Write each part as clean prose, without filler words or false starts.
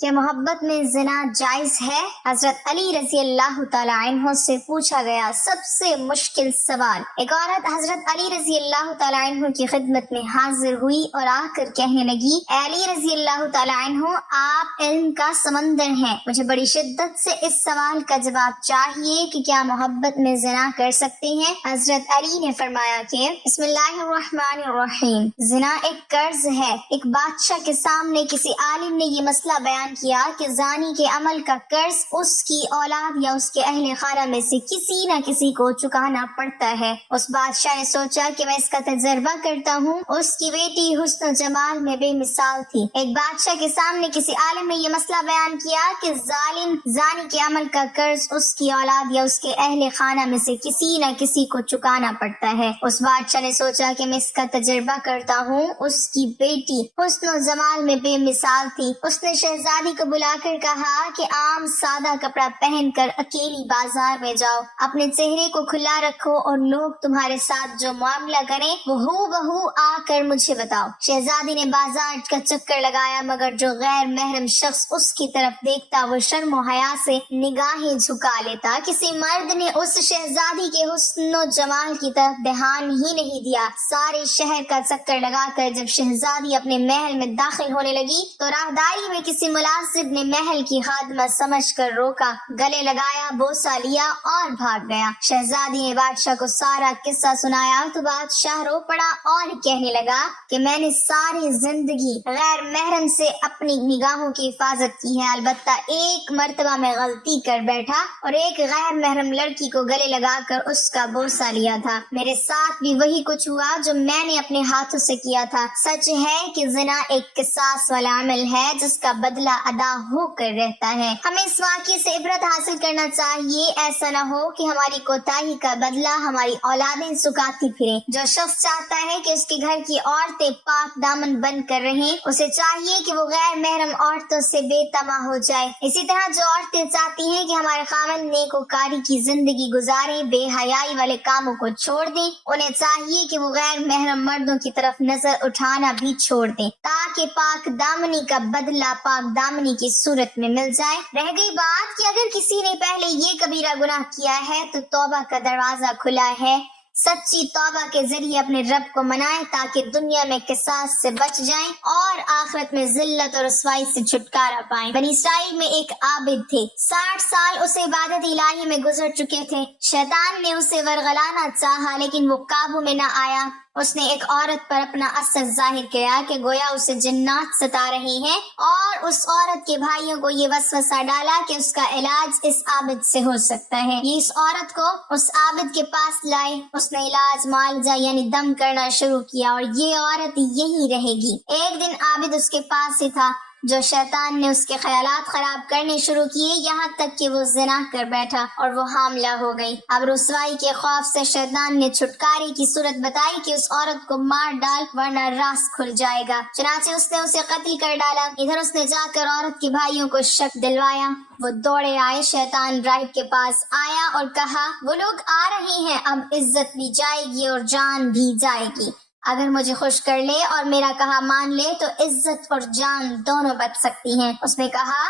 کہ محبت میں زنا جائز ہے؟ حضرت علی رضی اللہ تعالی عنہ سے پوچھا گیا سب سے مشکل سوال۔ ایک عورت حضرت علی رضی اللہ تعالی عنہ کی خدمت میں حاضر ہوئی اور آ کر کہنے لگی، اے علی رضی اللہ تعالی عنہ، آپ علم کا سمندر ہیں، مجھے بڑی شدت سے اس سوال کا جواب چاہیے کہ کیا محبت میں زنا کر سکتے ہیں؟ حضرت علی نے فرمایا کہ بسم اللہ الرحمن الرحیم، زنا ایک قرض ہے۔ ایک بادشاہ کے سامنے کسی عالم نے یہ مسئلہ بیان کیا کہ زانی کے عمل کا قرض اس کی اولاد یا اس کے اہل خانہ میں سے کسی نہ کسی کو چکانا پڑتا ہے۔ اس بادشاہ نے سوچا کہ میں اس کا تجربہ کرتا ہوں۔ اس کی بیٹی حسن و جمال میں بے مثال تھی۔ ایک بادشاہ کے سامنے کسی عالم نے یہ مسئلہ بیان کیا کہ ظالم زانی کے عمل کا قرض اس کی اولاد یا اس کے اہل خانہ میں سے کسی نہ کسی کو چکانا پڑتا ہے۔ اس بادشاہ نے سوچا کہ میں اس کا تجربہ کرتا ہوں۔ اس کی بیٹی حسن و جمال میں بے مثال تھی۔ اس نے شہزادی کو بلا کر کہا کہ عام سادہ کپڑا پہن کر اکیلی بازار میں جاؤ، اپنے چہرے کو کھلا رکھو اور لوگ تمہارے ساتھ جو معاملہ کریں وہ ہو بہو آ کر مجھے بتاؤ۔ شہزادی نے بازار کا چکر لگایا، مگر جو غیر محرم شخص اس کی طرف دیکھتا وہ شرم و حیا سے نگاہیں جھکا لیتا۔ کسی مرد نے اس شہزادی کے حسن و جمال کی طرف دھیان ہی نہیں دیا۔ سارے شہر کا چکر لگا کر جب شہزادی اپنے محل میں داخل ہونے لگی تو راہداری میں کسی ملازم نے محل کی خادمہ سمجھ کر روکا، گلے لگایا، بوسہ لیا اور بھاگ گیا۔ شہزادی نے بادشاہ کو سارا قصہ سنایا تو بادشاہ رو پڑا اور کہنے لگا کہ میں نے ساری زندگی غیر محرم سے اپنی نگاہوں کی حفاظت کی ہے، البتہ ایک مرتبہ میں غلطی کر بیٹھا اور ایک غیر محرم لڑکی کو گلے لگا کر اس کا بوسہ لیا تھا۔ میرے ساتھ بھی وہی کچھ ہوا جو میں نے اپنے ہاتھوں سے کیا تھا۔ سچ ہے کہ زنا ایک قصاص والا عمل ہے جس کا بدلہ ادا ہو کر رہتا ہے۔ ہمیں اس واقعے سے عبرت حاصل کرنا چاہیے، ایسا نہ ہو کہ ہماری کوتاہی کا بدلہ ہماری اولادیں چکاتی پھریں۔ جو شخص چاہتا ہے کہ اس کے گھر کی عورتیں پاک دامن بن کر رہیں، اسے چاہیے کہ وہ غیر محرم عورتوں سے بے تما ہو جائے۔ اسی طرح جو عورتیں چاہتی ہیں کہ ہمارے خاوند نیکوکاری کی زندگی گزاریں، بے حیائی والے کاموں کو چھوڑ دیں، انہیں چاہیے کہ وہ غیر محرم مردوں کی طرف نظر اٹھانا بھی چھوڑ دیں تاکہ پاک دامنی کا بدلہ پاک دامنی کی صورت میں مل جائے۔ رہ گئی بات کہ اگر کسی نے پہلے یہ کبیرہ گناہ کیا ہے تو توبہ کا دروازہ کھلا ہے۔ سچی توبہ کے ذریعے اپنے رب کو منائیں تاکہ دنیا میں قصاص سے بچ جائیں اور آخرت میں ذلت اور رسوائی سے چھٹکارا پائیں۔ بنی اسرائیل میں ایک عابد تھے، 60 سال اسے عبادت الہی میں گزر چکے تھے۔ شیطان نے اسے ورغلانا چاہا لیکن وہ قابو میں نہ آیا۔ اس نے ایک عورت پر اپنا اثر ظاہر کیا کہ گویا اسے جنات ستا رہے ہیں، اور اس عورت کے بھائیوں کو یہ وسوسہ ڈالا کہ اس کا علاج اس عابد سے ہو سکتا ہے۔ یہ اس عورت کو اس عابد کے پاس لائے۔ اس نے علاج معالجہ یعنی دم کرنا شروع کیا اور یہ عورت یہیں رہے گی۔ ایک دن عابد اس کے پاس ہی تھا جو شیطان نے اس کے خیالات خراب کرنے شروع کیے، یہاں تک کہ وہ زنا کر بیٹھا اور وہ حاملہ ہو گئی۔ اب رسوائی کے خوف سے شیطان نے چھٹکارے کی صورت بتائی کہ اس عورت کو مار ڈال ورنہ راز کھل جائے گا۔ چنانچہ اس نے اسے قتل کر ڈالا۔ ادھر اس نے جا کر عورت کے بھائیوں کو شک دلوایا۔ وہ دوڑے آئے، شیطان راہب کے پاس آیا اور کہا، وہ لوگ آ رہے ہیں، اب عزت بھی جائے گی اور جان بھی جائے گی۔ اگر مجھے خوش کر لے اور میرا کہا مان لے تو عزت اور جان دونوں بچ سکتی ہیں۔ اس نے کہا،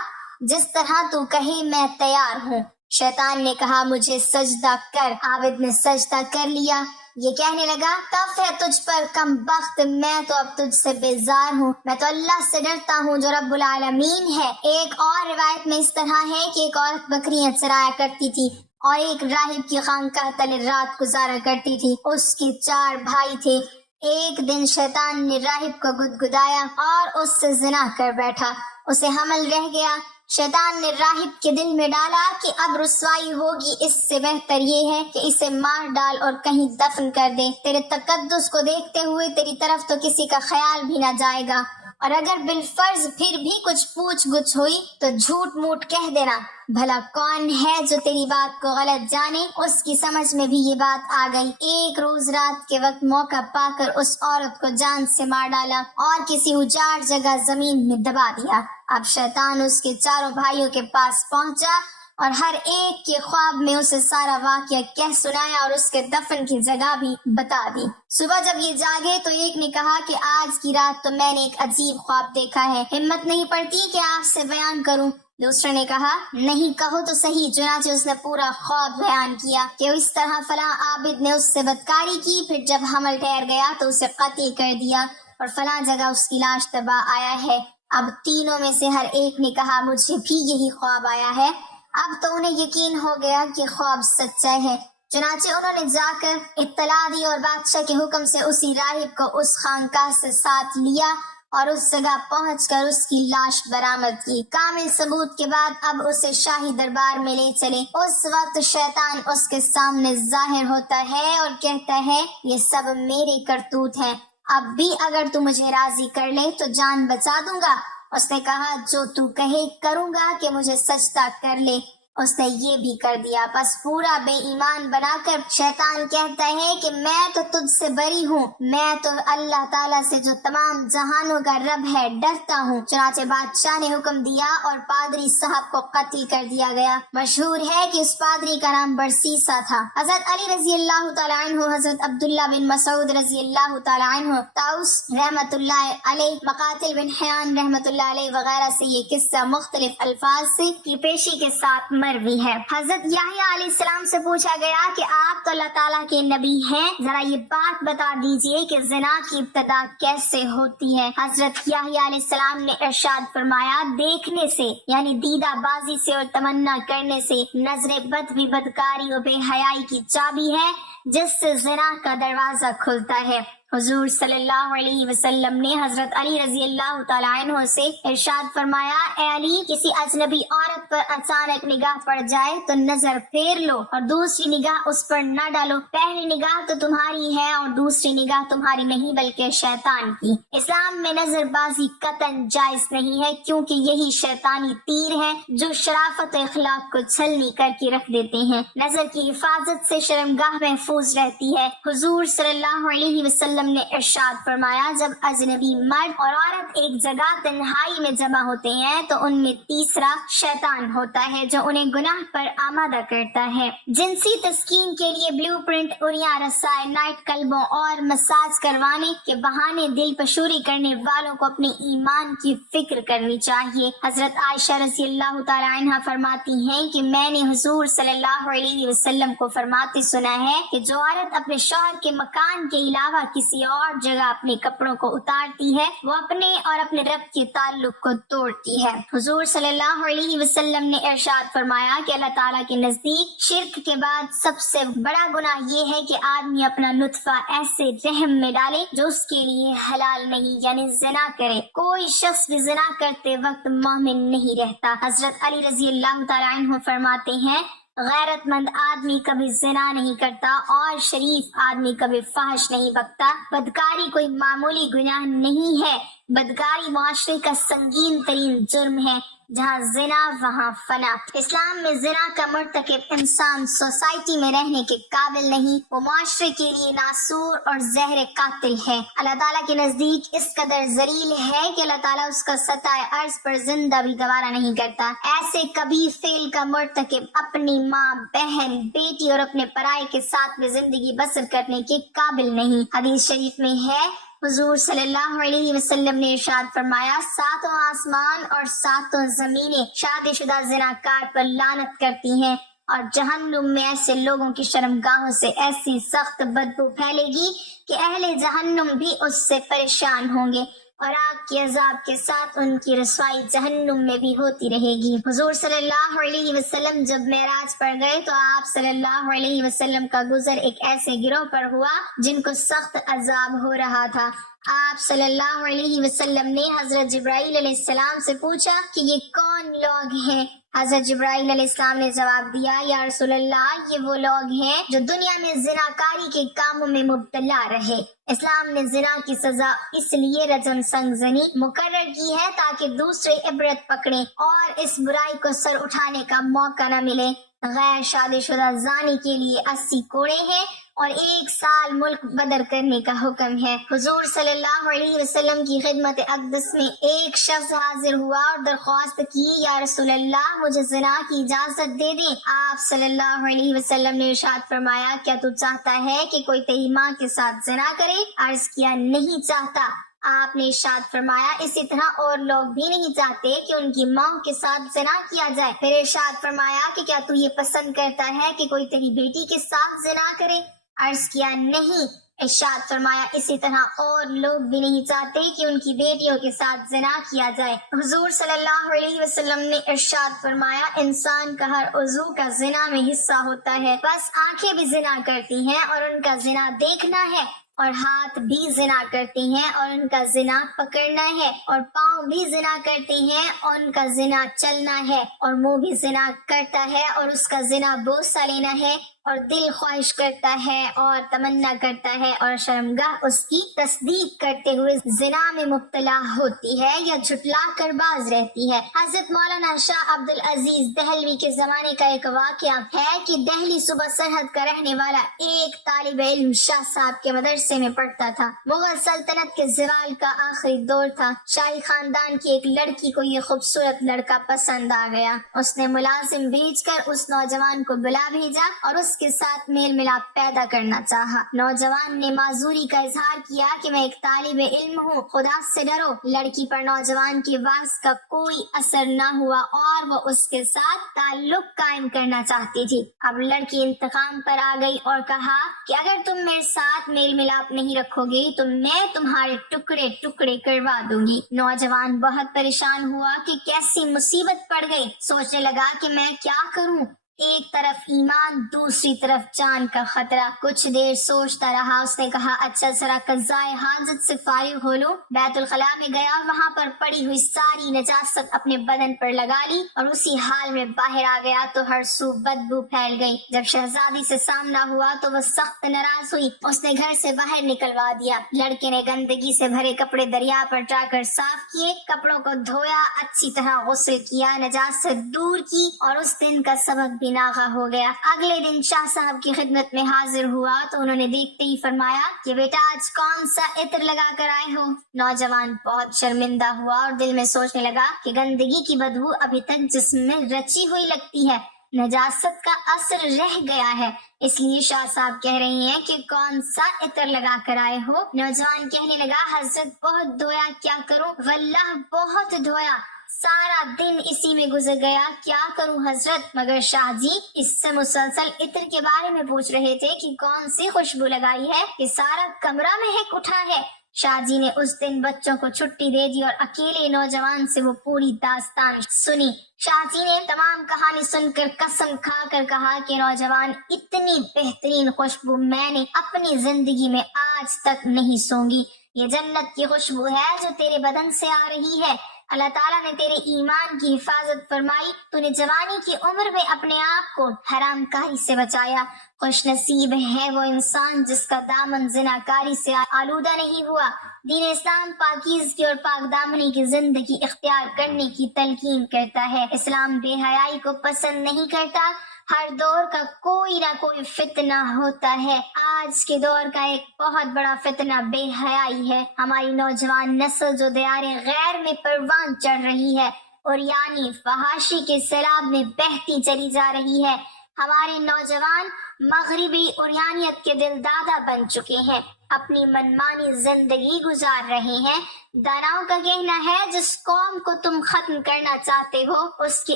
جس طرح تو کہے میں تیار ہوں۔ شیطان نے کہا، مجھے سجدہ کر۔ عابد نے سجدہ کر لیا۔ یہ کہنے لگا، کف ہے تجھ پر کم بخت، میں تو اب تجھ سے بیزار ہوں، میں تو اللہ سے ڈرتا ہوں جو رب العالمین ہے۔ ایک اور روایت میں اس طرح ہے کہ ایک عورت بکریاں چرایا کرتی تھی اور ایک راہب کی خانقاہ تلے رات گزارا کرتی تھی۔ اس کے 4 بھائی تھے۔ ایک دن شیطان نے راہب کو گدگدایا اور اس سے زنا کر بیٹھا۔ اسے حمل رہ گیا۔ شیطان نے راہب کے دل میں ڈالا کہ اب رسوائی ہوگی، اس سے بہتر یہ ہے کہ اسے مار ڈال اور کہیں دفن کر دے۔ تیرے تقدس کو دیکھتے ہوئے تیری طرف تو کسی کا خیال بھی نہ جائے گا، اور اگر بالفرض پھر بھی کچھ پوچھ گچھ ہوئی تو جھوٹ موٹ کہہ دینا۔ بھلا کون ہے جو تیری بات کو غلط جانے؟ اس کی سمجھ میں بھی یہ بات آ گئی۔ ایک روز رات کے وقت موقع پا کر اس عورت کو جان سے مار ڈالا اور کسی اجاڑ جگہ زمین میں دبا دیا۔ اب شیطان اس کے 4 بھائیوں کے پاس پہنچا اور ہر ایک کے خواب میں اسے سارا واقعہ کہہ سنایا اور اس کے دفن کی جگہ بھی بتا دی۔ صبح جب یہ جاگے تو ایک نے کہا کہ آج کی رات تو میں نے ایک عجیب خواب دیکھا ہے، ہمت نہیں پڑتی کہ آپ سے بیان کروں۔ دوسرے نے کہا نہیں، کہو تو صحیح۔ چنانچہ اس نے پورا خواب بیان کیا کہ اس طرح فلاں عابد نے اس سے بدکاری کی، پھر جب حمل ٹھہر گیا تو اسے قتل کر دیا اور فلاں جگہ اس کی لاش تباہ آیا ہے۔ اب تینوں میں سے ہر ایک نے کہا مجھے بھی یہی خواب آیا ہے۔ اب تو انہیں یقین ہو گیا کہ خواب سچا ہے، چنانچہ انہوں نے جا کر اطلاع دی اور بادشاہ کے حکم سے اسی راہب کو اس خانقاہ سے ساتھ لیا اور اس جگہ پہنچ کر اس کی لاش برآمد کی۔ کامل ثبوت کے بعد اب اسے شاہی دربار میں لے چلے۔ اس وقت شیطان اس کے سامنے ظاہر ہوتا ہے اور کہتا ہے یہ سب میرے کرتوت ہیں، اب بھی اگر تو مجھے راضی کر لے تو جان بچا دوں گا۔ اس نے کہا جو تو کہے کروں گا کہ مجھے سجدہ کر لے۔ اس نے یہ بھی کر دیا۔ بس پورا بے ایمان بنا کر شیطان کہتا ہے کہ میں تو تجھ سے بری ہوں، میں تو اللہ تعالیٰ سے جو تمام جہانوں کا رب ہے ڈرتا ہوں۔ چنانچہ بادشاہ نے حکم دیا اور پادری صاحب کو قتل کر دیا گیا۔ مشہور ہے کہ اس پادری کا نام برسیسا تھا۔ حضرت علی رضی اللہ تعالیٰ عنہ، حضرت عبداللہ بن مسعود رضی اللہ تعالیٰ عنہ، طاؤس رحمۃ اللہ علیہ، مقاتل بن حیان رحمۃ اللہ علیہ وغیرہ سے یہ قصہ مختلف الفاظ سے کی پیشی کے ساتھ مروی ہے۔ حضرت یحییٰ علیہ السلام سے پوچھا گیا کہ آپ تو اللہ تعالیٰ کے نبی ہیں، ذرا یہ بات بتا دیجئے کہ زنا کی ابتدا کیسے ہوتی ہے؟ حضرت یحییٰ علیہ السلام نے ارشاد فرمایا دیکھنے سے، یعنی دیدہ بازی سے اور تمنا کرنے سے۔ نظر بد بھی بدکاری و بے حیائی کی چابی ہے جس سے زنا کا دروازہ کھلتا ہے۔ حضور صلی اللہ علیہ وسلم نے حضرت علی رضی اللہ تعالیٰ عنہ سے ارشاد فرمایا اے علی، کسی اجنبی عورت پر اچانک نگاہ پڑ جائے تو نظر پھیر لو اور دوسری نگاہ اس پر نہ ڈالو۔ پہلی نگاہ تو تمہاری ہے اور دوسری نگاہ تمہاری نہیں بلکہ شیطان کی۔ اسلام میں نظر بازی قطعاً جائز نہیں ہے، کیونکہ یہی شیطانی تیر ہے جو شرافت و اخلاق کو چھلنی کر کے رکھ دیتے ہیں۔ نظر کی حفاظت سے شرمگاہ محفوظ رہتی ہے۔ حضور صلی اللہ علیہ وسلم نے ارشاد فرمایا جب اجنبی مرد اور عورت ایک جگہ تنہائی میں جمع ہوتے ہیں تو ان میں تیسرا شیطان ہوتا ہے جو انہیں گناہ پر آمادہ کرتا ہے۔ جنسی تسکین کے لیے بلیو پرنٹ، اڑیاں رسائے، نائٹ کلبوں اور مساج کروانے کے بہانے دل پشوری کرنے والوں کو اپنے ایمان کی فکر کرنی چاہیے۔ حضرت عائشہ رضی اللہ تعالی عنہا فرماتی ہیں کہ میں نے حضور صلی اللہ علیہ وسلم کو فرماتے سنا ہے کہ جو عورت اپنے شوہر کے مکان کے علاوہ کسی اور جگہ اپنے کپڑوں کو اتارتی ہے وہ اپنے اور اپنے رب کے تعلق کو توڑتی ہے۔ حضور صلی اللہ علیہ وسلم نے ارشاد فرمایا کہ اللہ تعالیٰ کے نزدیک شرک کے بعد سب سے بڑا گناہ یہ ہے کہ آدمی اپنا نطفہ ایسے رحم میں ڈالے جو اس کے لیے حلال نہیں، یعنی زنا کرے۔ کوئی شخص بھی زنا کرتے وقت مومن نہیں رہتا۔ حضرت علی رضی اللہ تعالیٰ عنہ فرماتے ہیں غیرت مند آدمی کبھی زنا نہیں کرتا اور شریف آدمی کبھی فحش نہیں بکتا۔ بدکاری کوئی معمولی گناہ نہیں ہے، بدکاری معاشرے کا سنگین ترین جرم ہے، جہاں زنا وہاں فنا۔ اسلام میں زنا کا مرتکب انسان سوسائٹی میں رہنے کے قابل نہیں، وہ معاشرے کے لیے ناسور اور زہر قاتل ہے۔ اللہ تعالیٰ کے نزدیک اس قدر ذلیل ہے کہ اللہ تعالیٰ اس کا سطح عرض پر زندہ بھی گوارا نہیں کرتا۔ ایسے کبھی فعل کا مرتکب اپنی ماں، بہن، بیٹی اور اپنے پرائے کے ساتھ میں زندگی بسر کرنے کے قابل نہیں۔ حدیث شریف میں ہے حضور صلی اللہ علیہ وسلم نے ارشاد فرمایا 7 آسمان اور 7 زمینیں شادی شدہ زناکار پر لعنت کرتی ہیں اور جہنم میں ایسے لوگوں کی شرمگاہوں سے ایسی سخت بدبو پھیلے گی کہ اہل جہنم بھی اس سے پریشان ہوں گے اور آگ کے عذاب کے ساتھ ان کی رسوائی جہنم میں بھی ہوتی رہے گی۔ حضور صلی اللہ علیہ وسلم جب معراج پر گئے تو آپ صلی اللہ علیہ وسلم کا گزر ایک ایسے گروہ پر ہوا جن کو سخت عذاب ہو رہا تھا۔ آپ صلی اللہ علیہ وسلم نے حضرت جبرائیل علیہ السلام سے پوچھا کہ یہ کون لوگ ہیں؟ حضرت جبرائیل علیہ السلام نے جواب دیا یا رسول اللہ، یہ وہ لوگ ہیں جو دنیا میں زناکاری کے کاموں میں مبتلا رہے۔ اسلام نے زنا کی سزا اس لیے رجم سنگ زنی مقرر کی ہے تاکہ دوسرے عبرت پکڑیں اور اس برائی کو سر اٹھانے کا موقع نہ ملے۔ غیر شادی شدہ زانی کے لیے 80 کوڑے ہیں اور 1 سال ملک بدر کرنے کا حکم ہے۔ حضور صلی اللہ علیہ وسلم کی خدمت اقدس میں ایک شخص حاضر ہوا اور درخواست کی، یا رسول اللہ مجھے زنا کی اجازت دے دیں۔ آپ صلی اللہ علیہ وسلم نے ارشاد فرمایا، کیا تو چاہتا ہے کہ کوئی تیری ماں کے ساتھ زنا کرے؟ عرض کیا، نہیں چاہتا۔ آپ نے ارشاد فرمایا، اسی طرح اور لوگ بھی نہیں چاہتے کہ ان کی ماں کے ساتھ زنا کیا جائے۔ پھر ارشاد فرمایا کہ کیا تو یہ پسند کرتا ہے کہ کوئی تیری بیٹی کے ساتھ زنا کرے؟ عرض کیا، نہیں۔ ارشاد فرمایا، اسی طرح اور لوگ بھی نہیں چاہتے کہ ان کی بیٹیوں کے ساتھ زنا کیا جائے۔ حضور صلی اللہ علیہ وسلم نے ارشاد فرمایا، انسان کا ہر عضو کا زنا میں حصہ ہوتا ہے، بس آنکھیں بھی زنا کرتی ہیں اور ان کا زنا دیکھنا ہے، اور ہاتھ بھی زنا کرتے ہیں اور ان کا زنا پکڑنا ہے، اور پاؤں بھی زنا کرتے ہیں اور ان کا زنا چلنا ہے، اور منہ بھی زنا کرتا ہے اور اس کا زنا بوسہ لینا ہے، اور دل خواہش کرتا ہے اور تمنا کرتا ہے، اور شرمگاہ اس کی تصدیق کرتے ہوئے زنا میں مبتلا ہوتی ہے یا جھٹلا کر باز رہتی ہے۔ حضرت مولانا شاہ عبد العزیز دہلوی کے زمانے کا ایک واقعہ ہے کہ دہلی صوبہ سرحد کا رہنے والا ایک طالب علم شاہ صاحب کے مدرسے میں پڑھتا تھا۔ مغل سلطنت کے زوال کا آخری دور تھا۔ شاہی خاندان کی ایک لڑکی کو یہ خوبصورت لڑکا پسند آ گیا۔ اس نے ملازم بھیج کر اس نوجوان کو بلا بھیجا اور اس کے ساتھ میل ملاپ پیدا کرنا چاہا۔ نوجوان نے معذوری کا اظہار کیا کہ میں ایک طالب علم ہوں، خدا سے ڈرو۔ لڑکی پر نوجوان کی واز کا کوئی اثر نہ ہوا اور وہ اس کے ساتھ تعلق قائم کرنا چاہتی تھی۔ اب لڑکی انتقام پر آ گئی اور کہا کہ اگر تم میرے ساتھ میل ملاپ نہیں رکھو گی تو میں تمہارے ٹکڑے ٹکڑے کروا دوں گی۔ نوجوان بہت پریشان ہوا کہ کیسی مصیبت پڑ گئی۔ سوچنے لگا کہ میں کیا کروں، ایک طرف ایمان، دوسری طرف جان کا خطرہ۔ کچھ دیر سوچتا رہا، اس نے کہا اچھا ذرا قضائے حاجت سے فارغ ہو لوں۔ بیت الخلاء میں گیا اور وہاں پر پڑی ہوئی ساری نجاست اپنے بدن پر لگا لی اور اسی حال میں باہر آ گیا تو ہر سو بدبو پھیل گئی۔ جب شہزادی سے سامنا ہوا تو وہ سخت ناراض ہوئی، اس نے گھر سے باہر نکلوا دیا۔ لڑکے نے گندگی سے بھرے کپڑے دریا پر جا کر صاف کیے، کپڑوں کو دھویا، اچھی طرح غسل کیا، نجاست دور کی اور اس دن کا سبق بھی ناغہ ہو گیا۔ اگلے دن شاہ صاحب کی خدمت میں حاضر ہوا تو انہوں نے دیکھتے ہی فرمایا کہ بیٹا آج کون سا عطر لگا کر آئے ہو؟ نوجوان بہت شرمندہ ہوا اور دل میں سوچنے لگا کہ گندگی کی بدبو ابھی تک جسم میں رچی ہوئی لگتی ہے، نجاست کا اثر رہ گیا ہے، اس لیے شاہ صاحب کہہ رہے ہیں کہ کون سا عطر لگا کر آئے ہو؟ نوجوان کہنے لگا حضرت بہت دھویا، کیا کروں؟ واللہ بہت دھویا، سارا دن اسی میں گزر گیا، کیا کروں حضرت؟ مگر شاہ جی اس سے مسلسل عطر کے بارے میں پوچھ رہے تھے کہ کون سی خوشبو لگائی ہے کہ سارا کمرہ مہک اٹھا ہے۔ شاہ جی نے اس دن بچوں کو چھٹی دے دی اور اکیلے نوجوان سے وہ پوری داستان سنی۔ شاہ جی نے تمام کہانی سن کر قسم کھا کر کہا کہ نوجوان، اتنی بہترین خوشبو میں نے اپنی زندگی میں آج تک نہیں سونگھی۔ یہ جنت کی خوشبو ہے جو تیرے بدن سے آ رہی ہے۔ اللہ تعالیٰ نے تیرے ایمان کی حفاظت فرمائی، تو نے جوانی کی عمر میں اپنے آپ کو حرام کاری سے بچایا۔ خوش نصیب ہے وہ انسان جس کا دامن زنا کاری سے آلودہ نہیں ہوا۔ دین اسلام پاکیزگی اور پاک دامنی کی زندگی اختیار کرنے کی تلقین کرتا ہے۔ اسلام بے حیائی کو پسند نہیں کرتا۔ ہر دور کا کوئی نہ کوئی فتنہ ہوتا ہے۔ آج کے دور کا ایک بہت بڑا فتنہ بے حیائی ہے۔ ہماری نوجوان نسل جو دیار غیر میں پروان چڑھ رہی ہے اور یعنی فحاشی کے سیلاب میں بہتی چلی جا رہی ہے۔ ہمارے نوجوان مغربی اوریانیت کے دل دادا بن چکے ہیں، اپنی منمانی زندگی گزار رہے ہیں۔ داناؤں کا کہنا ہے جس قوم کو تم ختم کرنا چاہتے ہو اس کے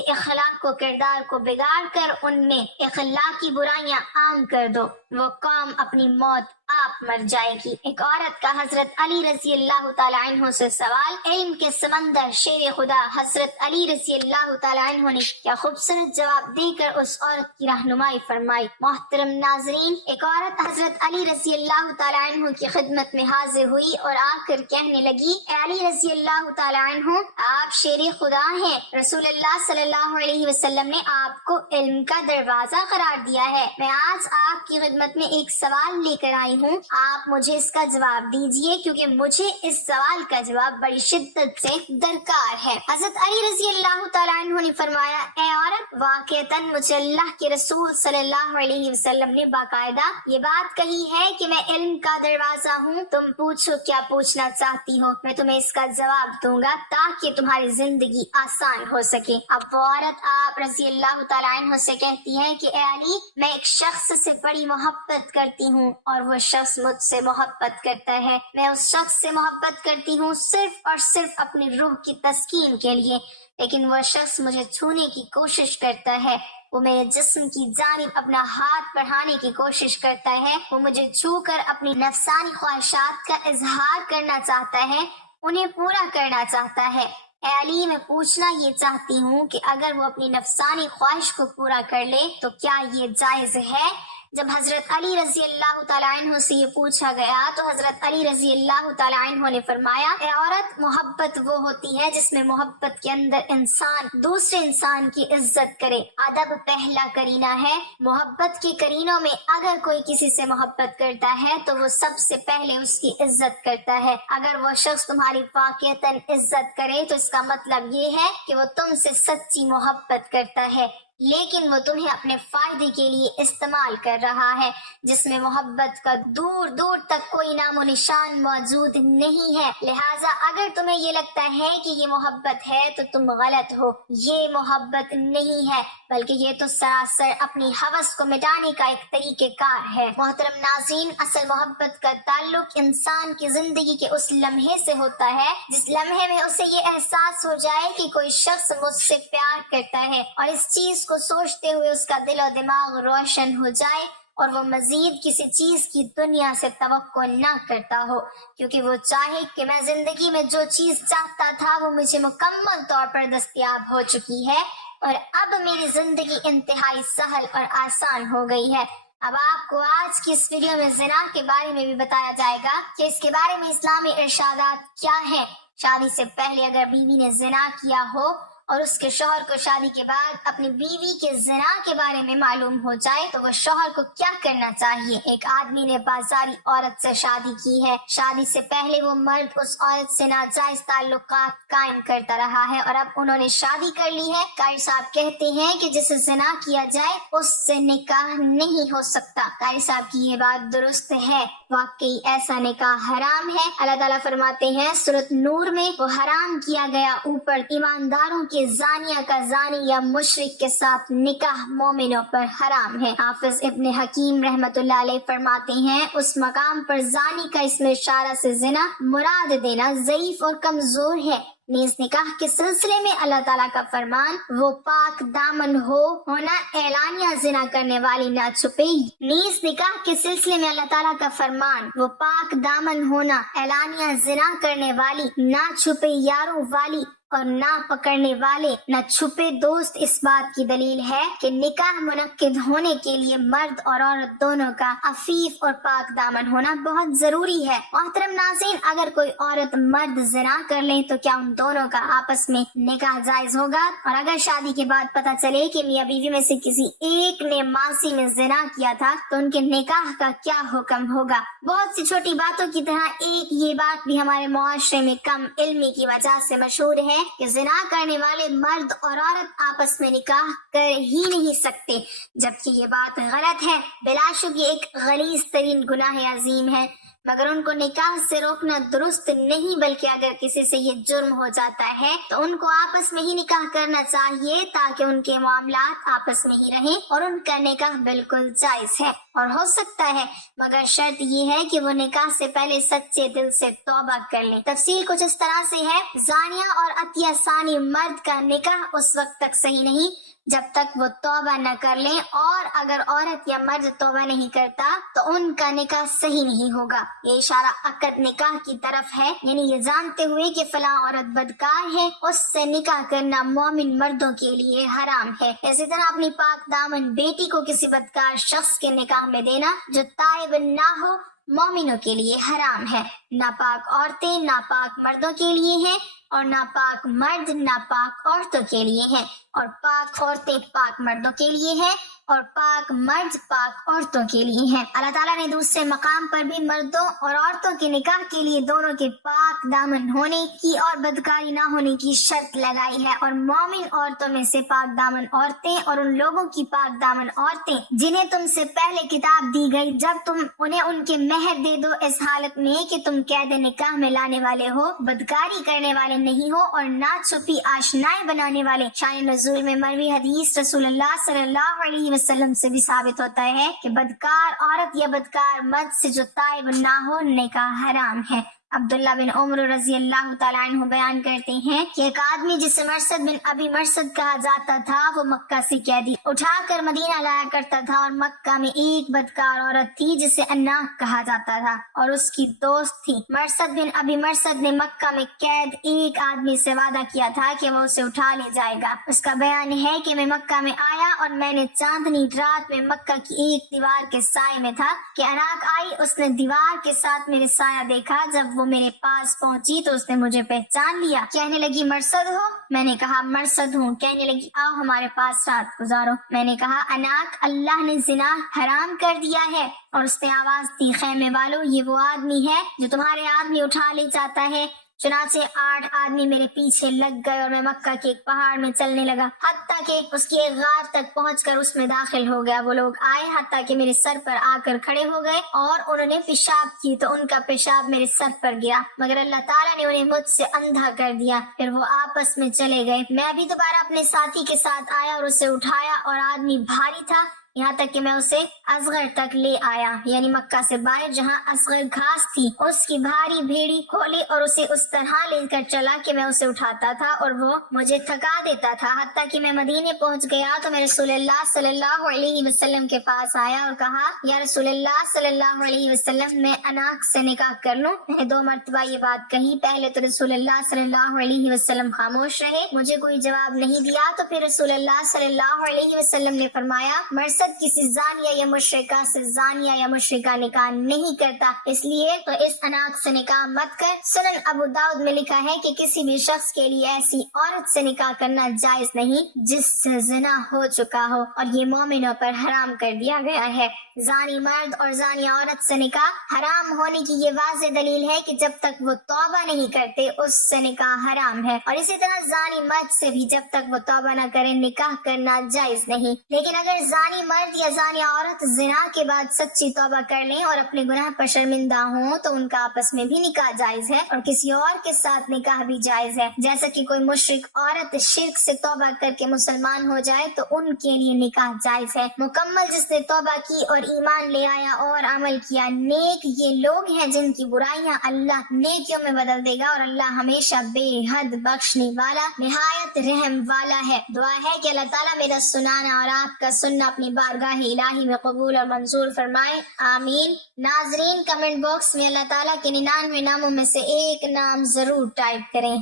اخلاق و کردار کو بگاڑ کر ان میں اخلاقی برائیاں عام کر دو، وہ قوم اپنی موت آپ مر جائے گی۔ ایک عورت کا حضرت علی رضی اللہ تعالی عنہ سے سوال۔ علم کے سمندر شیر خدا حضرت علی رضی اللہ تعالی عنہ نے کیا خوبصورت جواب دے کر اس عورت کی رہنمائی فرمائی۔ محترم ناظرین، ایک عورت حضرت علی رضی اللہ تعالی عنہ عنہ کی خدمت میں حاضر ہوئی اور آ کر کہنے لگی، اے علی رضی اللہ تعالی عنہ، آپ شیر خدا ہیں، رسول اللہ صلی اللہ علیہ وسلم نے آپ کو علم کا دروازہ قرار دیا ہے، میں آج آپ کی خدمت میں ایک سوال لے کر آئی ہوں، آپ مجھے اس کا جواب دیجئے کیونکہ مجھے اس سوال کا جواب بڑی شدت سے درکار ہے۔ حضرت علی رضی اللہ تعالیٰ عنہ نے فرمایا، اے عورت، واقعتاً مجھے اللہ کے رسول صلی اللہ علیہ وسلم نے باقاعدہ یہ بات کہی ہے کہ میں علم کا دروازہ ہوں، تم پوچھو کیا پوچھنا چاہتی ہو، میں تمہیں اس کا جواب دوں گا تاکہ تمہاری زندگی آسان ہو سکے۔ اب وہ عورت آپ رضی اللہ تعالیٰ عنہ سے کہتی ہے کہ اے علی، میں ایک شخص سے بڑی محبت کرتی ہوں اور وہ شخص مجھ سے محبت کرتا ہے، میں اس شخص سے محبت کرتی ہوں صرف اور صرف اپنی روح کی تسکین کے لیے، لیکن وہ شخص مجھے چھونے کی کوشش کرتا ہے، وہ میرے جسم کی جانب اپنا ہاتھ بڑھانے کی کوشش کرتا ہے، وہ مجھے چھو کر اپنی نفسانی خواہشات کا اظہار کرنا چاہتا ہے، انہیں پورا کرنا چاہتا ہے۔ اے علی، میں پوچھنا یہ چاہتی ہوں کہ اگر وہ اپنی نفسانی خواہش کو پورا کر لے تو کیا یہ جائز ہے؟ جب حضرت علی رضی اللہ تعالیٰ عنہ سے یہ پوچھا گیا تو حضرت علی رضی اللہ تعالیٰ عنہ نے فرمایا، اے عورت، محبت وہ ہوتی ہے جس میں محبت کے اندر انسان دوسرے انسان کی عزت کرے، ادب پہلا کرینہ ہے۔ محبت کے کرینوں میں اگر کوئی کسی سے محبت کرتا ہے تو وہ سب سے پہلے اس کی عزت کرتا ہے۔ اگر وہ شخص تمہاری واقعتاً عزت کرے تو اس کا مطلب یہ ہے کہ وہ تم سے سچی محبت کرتا ہے، لیکن وہ تمہیں اپنے فائدے کے لیے استعمال کر رہا ہے، جس میں محبت کا دور دور تک کوئی نام و نشان موجود نہیں ہے۔ لہٰذا اگر تمہیں یہ لگتا ہے کہ یہ محبت ہے تو تم غلط ہو، یہ محبت نہیں ہے بلکہ یہ تو سراسر اپنی ہوس کو مٹانے کا ایک طریقہ کار ہے۔ محترم ناظرین، اصل محبت کا تعلق انسان کی زندگی کے اس لمحے سے ہوتا ہے جس لمحے میں اسے یہ احساس ہو جائے کہ کوئی شخص مجھ سے پیار کرتا ہے، اور اس چیز کو سوچتے ہوئے اس کا دل و دماغ روشن ہو جائے اور وہ مزید کسی چیز کی دنیا سے توقع نہ کرتا ہو، کیونکہ وہ چاہے کہ میں زندگی میں جو چیز چاہتا تھا وہ مجھے مکمل طور پر دستیاب ہو چکی ہے اور اب میری زندگی انتہائی سہل اور آسان ہو گئی ہے۔ اب آپ کو آج کی اس ویڈیو میں زنا کے بارے میں بھی بتایا جائے گا کہ اس کے بارے میں اسلامی ارشادات کیا ہیں۔ شادی سے پہلے اگر بیوی نے زنا کیا ہو اور اس کے شوہر کو شادی کے بعد اپنی بیوی کے زنا کے بارے میں معلوم ہو جائے تو وہ شوہر کو کیا کرنا چاہیے۔ ایک آدمی نے بازاری عورت سے شادی کی ہے، شادی سے پہلے وہ مرد اس عورت سے ناجائز تعلقات قائم کرتا رہا ہے اور اب انہوں نے شادی کر لی ہے۔ قاری صاحب کہتے ہیں کہ جسے زنا کیا جائے اس سے نکاح نہیں ہو سکتا۔ قاری صاحب کی یہ بات درست ہے، واقعی ایسا نکاح حرام ہے۔ اللہ تعالیٰ فرماتے ہیں سورۃ نور میں، وہ حرام کیا گیا اوپر ایمانداروں کے زانیہ کا زانی یا مشرک کے ساتھ نکاح مومنوں پر حرام ہے۔ حافظ ابن حکیم رحمت اللہ علیہ فرماتے ہیں اس مقام پر زانی کا اسم اشارہ سے زنا مراد دینا ضعیف اور کمزور ہے۔ نیز نکاح کے سلسلے میں اللہ تعالیٰ کا فرمان، وہ پاک دامن ہونا اعلانیہ زنا کرنے والی نہ چھپے۔ نیز نکاح کے سلسلے میں اللہ تعالیٰ کا فرمان، وہ پاک دامن ہونا اعلانیہ زنا کرنے والی نہ چھپے یاروں والی اور نہ پکڑنے والے نہ چھپے دوست۔ اس بات کی دلیل ہے کہ نکاح منعقد ہونے کے لیے مرد اور عورت دونوں کا عفیف اور پاک دامن ہونا بہت ضروری ہے۔ محترم ناظرین، اگر کوئی عورت مرد زنا کر لیں تو کیا ان دونوں کا آپس میں نکاح جائز ہوگا؟ اور اگر شادی کے بعد پتہ چلے کہ میاں بیوی میں سے کسی ایک نے ماضی میں زنا کیا تھا تو ان کے نکاح کا کیا حکم ہوگا؟ بہت سی چھوٹی باتوں کی طرح ایک یہ بات بھی ہمارے معاشرے میں کم علمی کی وجہ سے مشہور ہے کہ زنا کرنے والے مرد اور عورت آپس میں نکاح کر ہی نہیں سکتے، جبکہ یہ بات غلط ہے۔ بلا شک یہ ایک غلیظ ترین گناہ عظیم ہے، مگر ان کو نکاح سے روکنا درست نہیں، بلکہ اگر کسی سے یہ جرم ہو جاتا ہے تو ان کو آپس میں ہی نکاح کرنا چاہیے تاکہ ان کے معاملات آپس میں ہی رہیں اور ان کا نکاح بالکل جائز ہے اور ہو سکتا ہے، مگر شرط یہ ہے کہ وہ نکاح سے پہلے سچے دل سے توبہ کر لیں۔ تفصیل کچھ اس طرح سے ہے، زانیہ اور عطیہ ثانی مرد کا نکاح اس وقت تک صحیح نہیں جب تک وہ توبہ نہ کر لیں، اور اگر عورت یا مرد توبہ نہیں کرتا تو ان کا نکاح صحیح نہیں ہوگا۔ یہ اشارہ عقد نکاح کی طرف ہے، یعنی یہ جانتے ہوئے کہ فلاں عورت بدکار ہے اس سے نکاح کرنا مومن مردوں کے لیے حرام ہے۔ اسی طرح اپنی پاک دامن بیٹی کو کسی بدکار شخص کے نکاح میں دینا جو تائب نہ ہو مومنوں کے لیے حرام ہے۔ ناپاک عورتیں ناپاک مردوں کے لیے ہیں اور ناپاک مرد ناپاک عورتوں کے لیے ہیں، اور پاک عورتیں پاک مردوں کے لیے ہیں اور پاک مرد پاک عورتوں کے لیے ہیں۔ اللہ تعالیٰ نے دوسرے مقام پر بھی مردوں اور عورتوں کے نکاح کے لیے دونوں کے پاک دامن ہونے کی اور بدکاری نہ ہونے کی شرط لگائی ہے، اور مومن عورتوں میں سے پاک دامن عورتیں اور ان لوگوں کی پاک دامن عورتیں جنہیں تم سے پہلے کتاب دی گئی، جب تم انہیں ان کے مہر دے دو اس حالت میں کہ تم قید نکاح میں لانے والے ہو، بدکاری کرنے والے نہیں ہو اور نہ چھپی آشنائیں بنانے والے۔ شان نزول میں مروی حدیث رسول اللہ صلی اللہ علیہ وسلم سے بھی ثابت ہوتا ہے کہ بدکار عورت یا بدکار مرد سے جو تائب نہ ہو نکاح حرام ہے۔ عبداللہ بن عمر رضی اللہ تعالیٰ عنہ بیان کرتے ہیں کہ ایک آدمی جسے مرثد بن ابی مرثد کہا جاتا تھا، وہ مکہ سے قیدی اٹھا کر مدینہ لایا کرتا تھا، اور مکہ میں ایک بدکار عورت تھی جسے اناق کہا جاتا تھا اور اس کی دوست تھی۔ مرثد بن ابی مرثد نے مکہ میں قید ایک آدمی سے وعدہ کیا تھا کہ وہ اسے اٹھا لے جائے گا۔ اس کا بیان ہے کہ میں مکہ میں آیا اور میں نے چاندنی رات میں مکہ کی ایک دیوار کے سائے میں تھا کہ اناق آئی، اس نے دیوار کے ساتھ میرے سایہ دیکھا، جب وہ میرے پاس پہنچی تو اس نے مجھے پہچان لیا، کہنے لگی مرثد ہو؟ میں نے کہا مرثد ہوں۔ کہنے لگی آؤ ہمارے پاس رات گزارو۔ میں نے کہا اناق، اللہ نے زنا حرام کر دیا ہے، اور اس نے آواز دی خیمے والو، یہ وہ آدمی ہے جو تمہارے آدمی اٹھا لے جاتا ہے۔ چنانچہ 8 آدمی میرے پیچھے لگ گئے اور میں مکہ کے ایک پہاڑ میں چلنے لگا، حتیٰ کہ اس کی ایک غار تک پہنچ کر اس میں داخل ہو گیا۔ وہ لوگ آئے حتیٰ کہ میرے سر پر آ کر کھڑے ہو گئے اور انہوں نے پیشاب کی تو ان کا پیشاب میرے سر پر گرا، مگر اللہ تعالیٰ نے انہیں مجھ سے اندھا کر دیا۔ پھر وہ آپس میں چلے گئے۔ میں بھی دوبارہ اپنے ساتھی کے ساتھ آیا اور اسے اٹھایا، اور آدمی بھاری تھا یہاں تک کہ میں اسے اصغر تک لے آیا، یعنی مکہ سے باہر جہاں اصغر گھاس تھی۔ اس کی بھاری بھیڑی کھولی اور اسے اس طرح لے کر چلا کہ میں اسے اٹھاتا تھا اور وہ مجھے تھکا دیتا تھا، حتیٰ کہ میں مدینے پہنچ گیا تو میں رسول اللہ صلی اللہ علیہ وسلم کے پاس آیا اور کہا یا رسول اللہ صلی اللہ علیہ وسلم، میں اناق سے نکاح کر لوں؟ میں نے 2 مرتبہ یہ بات کہی، پہلے تو رسول اللہ صلی اللہ علیہ وسلم خاموش رہے، مجھے کوئی جواب نہیں دیا، تو پھر رسول اللہ صلی اللہ علیہ وسلم نے فرمایا مرثد کسی زانیہ یا مشرکہ سے زانیہ یا مشرکہ نکاح نہیں کرتا، اس لیے تو اس اناق سے نکاح مت کر۔ سنن ابو داؤد میں لکھا ہے کہ کسی بھی شخص کے لیے ایسی عورت سے نکاح کرنا جائز نہیں جس سے زنا ہو چکا ہو، اور یہ مومنوں پر حرام کر دیا گیا ہے۔ زانی مرد اور زانیہ عورت سے نکاح حرام ہونے کی یہ واضح دلیل ہے کہ جب تک وہ توبہ نہیں کرتے اس سے نکاح حرام ہے، اور اسی طرح زانی مرد سے بھی جب تک وہ توبہ نہ کرے نکاح کرنا جائز نہیں۔ لیکن اگر زانی مرد یا زانیہ عورت زنا کے بعد سچی توبہ کر لیں اور اپنے گناہ پر شرمندہ ہوں تو ان کا آپس میں بھی نکاح جائز ہے، اور کسی اور کے ساتھ نکاح بھی جائز ہے، جیسا کہ کوئی مشرک عورت شرک سے توبہ کر کے مسلمان ہو جائے تو ان کے لیے نکاح جائز ہے۔ مکمل جس نے توبہ کی اور ایمان لے آیا اور عمل کیا نیک، یہ لوگ ہیں جن کی برائیاں اللہ نیکیوں میں بدل دے گا، اور اللہ ہمیشہ بے حد بخشنے والا نہایت رحم والا ہے۔ دعا ہے کہ اللہ تعالیٰ میرا سنانا اور آپ کا سننا اپنی بارگاہ الہی میں قبول اور منظور فرمائے، آمین۔ ناظرین، کمنٹ باکس میں اللہ تعالیٰ کے 99 ناموں میں سے ایک نام ضرور ٹائپ کریں۔